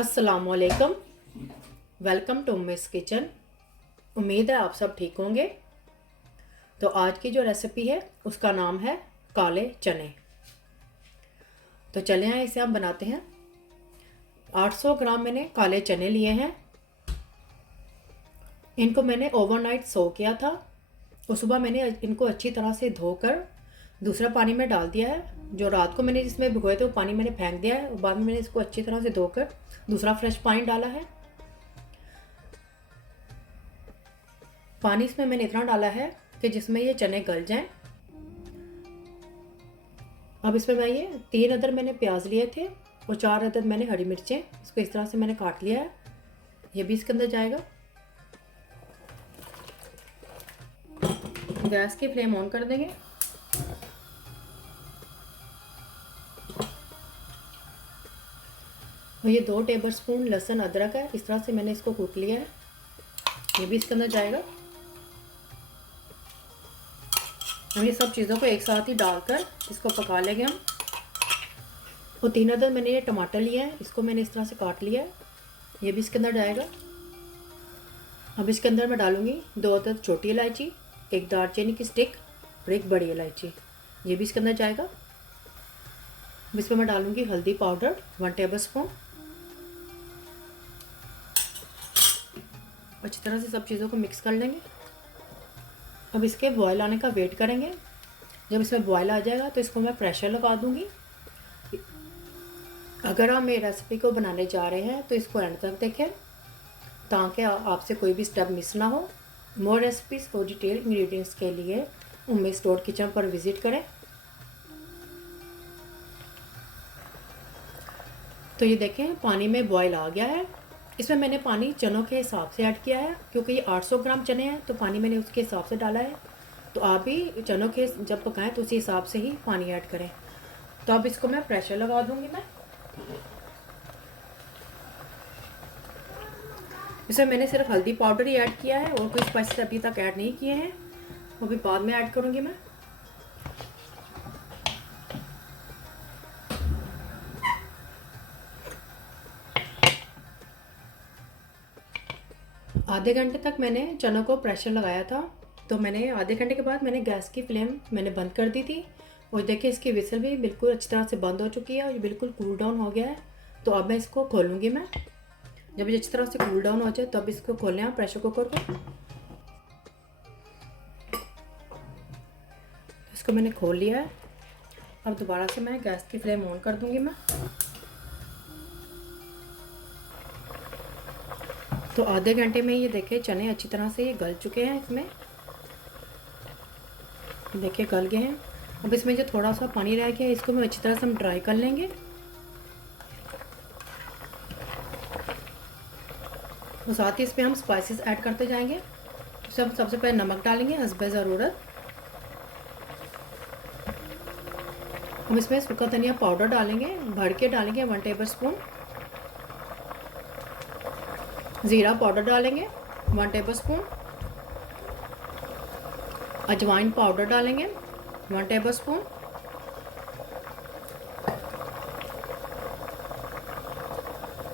अस्सलामुअलैकुम। Welcome to Miss Kitchen. उम्मीद है आप सब ठीक होंगे। तो आज की जो रेसिपी है उसका नाम है काले चने। तो चले हैं इसे हम बनाते हैं। 800 ग्राम मैंने काले चने लिए हैं। इनको मैंने ओवरनाइट सो किया था और सुबह मैंने इनको अच्छी तरह से धोकर दूसरा पानी में डाल दिया है। जो रात को मैंने जिसमें भिगोए थे वो पानी मैंने फेंक दिया है और बाद में मैंने इसको अच्छी तरह से धोकर दूसरा फ्रेश पानी डाला है। पानी इसमें मैंने इतना डाला है कि जिसमें ये चने गल जाएं। अब इसमें मैं ये 3 अदद मैंने प्याज लिए थे और 4 अदद मैंने हरी मिर्चें, इसको इस तरह से मैंने काट लिया है। ये भी इसके अंदर जाएगा। गैस की फ्लेम ऑन कर देंगे। और ये 2 टेबलस्पून लहसुन अदरक है, इस तरह से मैंने इसको कूट लिया है। ये भी इसके अंदर जाएगा। हम ये सब चीज़ों को एक साथ ही डालकर इसको पका लेंगे हम। और 3 अदद मैंने ये टमाटर लिया है, इसको मैंने इस तरह से काट लिया है। ये भी इसके अंदर जाएगा। अब इसके अंदर मैं डालूँगी 2 अदद छोटी इलायची, 1 दालचीनी की स्टिक और 1 बड़ी इलायची। ये भी इसके अंदर जाएगा। अब इसमें मैं डालूँगी हल्दी पाउडर 1 टेबलस्पून। अच्छी तरह से सब चीज़ों को मिक्स कर लेंगे। अब इसके बॉयल आने का वेट करेंगे। जब इसमें बॉयल आ जाएगा तो इसको मैं प्रेशर लगा दूंगी। अगर आप मेरी रेसिपी को बनाने जा रहे हैं तो इसको एंड तक देखें ताकि आपसे कोई भी स्टेप मिस ना हो। मोर रेसिपीज़ और डिटेल इंग्रेडिएंट्स के लिए उम्मीद स्टोर किचन पर विज़िट करें। तो ये देखें पानी में बॉयल आ गया है। इसमें मैंने पानी चनों के हिसाब से ऐड किया है क्योंकि ये 800 ग्राम चने हैं तो पानी मैंने उसके हिसाब से डाला है। तो आप भी चनों के जब पकाएं तो उसी हिसाब से ही पानी ऐड करें। तो अब इसको मैं प्रेशर लगा दूंगी। मैं इसमें मैंने सिर्फ हल्दी पाउडर ही ऐड किया है और कोई स्पाइसेस अभी तक ऐड नहीं किए हैं, वो भी बाद में ऐड करूँगी मैं। आधे घंटे तक मैंने चनों को प्रेशर लगाया था। तो मैंने आधे घंटे के बाद मैंने गैस की फ्लेम मैंने बंद कर दी थी और देखिए इसकी विसल भी बिल्कुल अच्छी तरह से बंद हो चुकी है और ये बिल्कुल कूल डाउन हो गया है। तो अब मैं इसको खोलूँगी। मैं जब ये अच्छी तरह से कूल डाउन हो जाए तब इसको खोलें आप प्रेशर कुकर को। इसको मैंने खोल लिया है। अब दोबारा से मैं गैस की फ्लेम ऑन कर दूँगी। मैं तो आधे घंटे में ये देखिए चने अच्छी तरह से ये गल चुके हैं। इसमें देखिए गल गए हैं। अब इसमें जो थोड़ा सा पानी रह गया है इसको मैं अच्छी तरह से हम ड्राई कर लेंगे। और साथ ही इसमें हम स्पाइसेस ऐड करते जाएंगे। सबसे पहले नमक डालेंगे हस्बे ज़रूरत। हम इसमें सूखा धनिया पाउडर डालेंगे, भर के डालेंगे 1 टेबलस्पून। ज़ीरा पाउडर डालेंगे 1 टेबलस्पून। अजवाइन पाउडर डालेंगे 1 टेबलस्पून।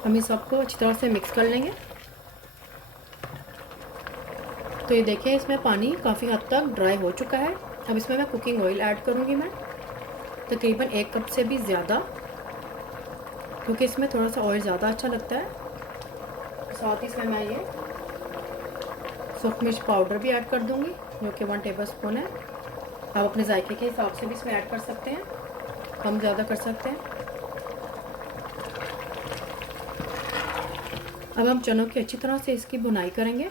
हम इस सबको अच्छी तरह से मिक्स कर लेंगे। तो ये देखिए इसमें पानी काफ़ी हद तक ड्राई हो चुका है। अब इसमें मैं कुकिंग ऑयल ऐड करूँगी। मैं तकरीबन 1 कप से भी ज़्यादा, क्योंकि इसमें थोड़ा सा ऑयल ज़्यादा अच्छा लगता है। साथ ही इसमें मैं ये सूखी मिर्च पाउडर भी ऐड कर दूंगी जो कि 1 टेबलस्पून है। आप अपने जायके के हिसाब से भी इसमें ऐड कर सकते हैं, कम ज़्यादा कर सकते हैं। अब हम चनों की अच्छी तरह से इसकी भुनाई करेंगे।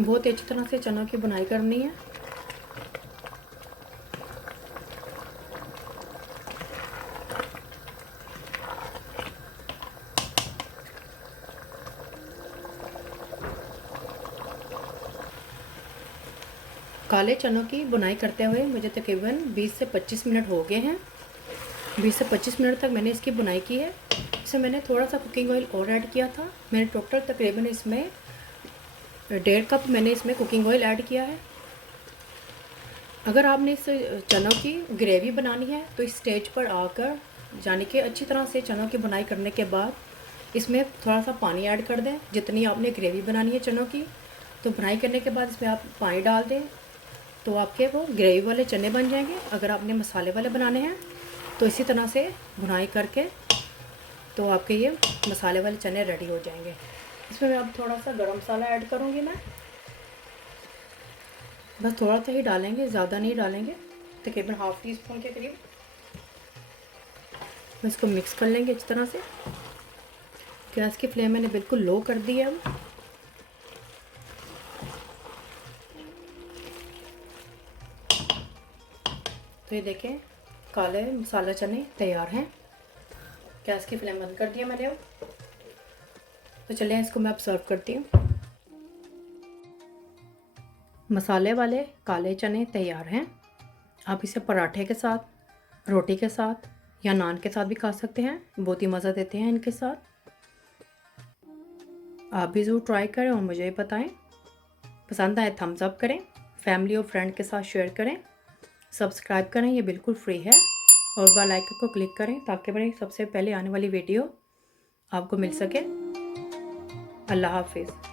बहुत अच्छी तरह से चनों की भुनाई करनी है। काले चनों की बुनाई करते हुए मुझे तकरीबन 20 से 25 मिनट हो गए हैं। 20 से 25 मिनट तक मैंने इसकी बुनाई की है। इसमें मैंने थोड़ा सा कुकिंग ऑयल और ऐड किया था। मैंने टोटल तकरीबन इसमें 1.5 कप मैंने इसमें कुकिंग ऑयल ऐड किया है। अगर आपने इस चनों की ग्रेवी बनानी है तो इस स्टेज पर आकर, यानी कि अच्छी तरह से चनों की बुनाई करने के बाद इसमें थोड़ा सा पानी ऐड कर दें। जितनी आपने ग्रेवी बनानी है चनों की, तो बुनाई करने के बाद इसमें आप पानी डाल दें तो आपके वो ग्रेवी वाले चने बन जाएंगे। अगर आपने मसाले वाले बनाने हैं तो इसी तरह से बुनाई करके तो आपके ये मसाले वाले चने रेडी हो जाएंगे। इसमें मैं अब थोड़ा सा गरम मसाला ऐड करूँगी मैं, बस थोड़ा सा ही डालेंगे, ज़्यादा नहीं डालेंगे, तकरीबन हाफ़ टी स्पून के करीब। बस इसको मिक्स कर लेंगे इस तरह से। गैस की फ्लेम मैंने बिल्कुल लो कर दी है अब। तो ये देखें काले मसाला चने तैयार हैं। गैस की फ्लेम बंद कर दिया मैंने अब। तो चलिए इसको मैं अब सर्व करती हूँ। मसाले वाले काले चने तैयार हैं। आप इसे पराठे के साथ, रोटी के साथ या नान के साथ भी खा सकते हैं, बहुत ही मज़ा देते हैं इनके साथ। आप भी ज़रूर ट्राई करें और मुझे बताएं। पसंद आए थम्स अप करें, फैमिली और फ्रेंड के साथ शेयर करें, सब्सक्राइब करें, ये बिल्कुल फ्री है, और बेल आइकन को क्लिक करें ताकि मेरी सबसे पहले आने वाली वीडियो आपको मिल सके। अल्लाह हाफिज़।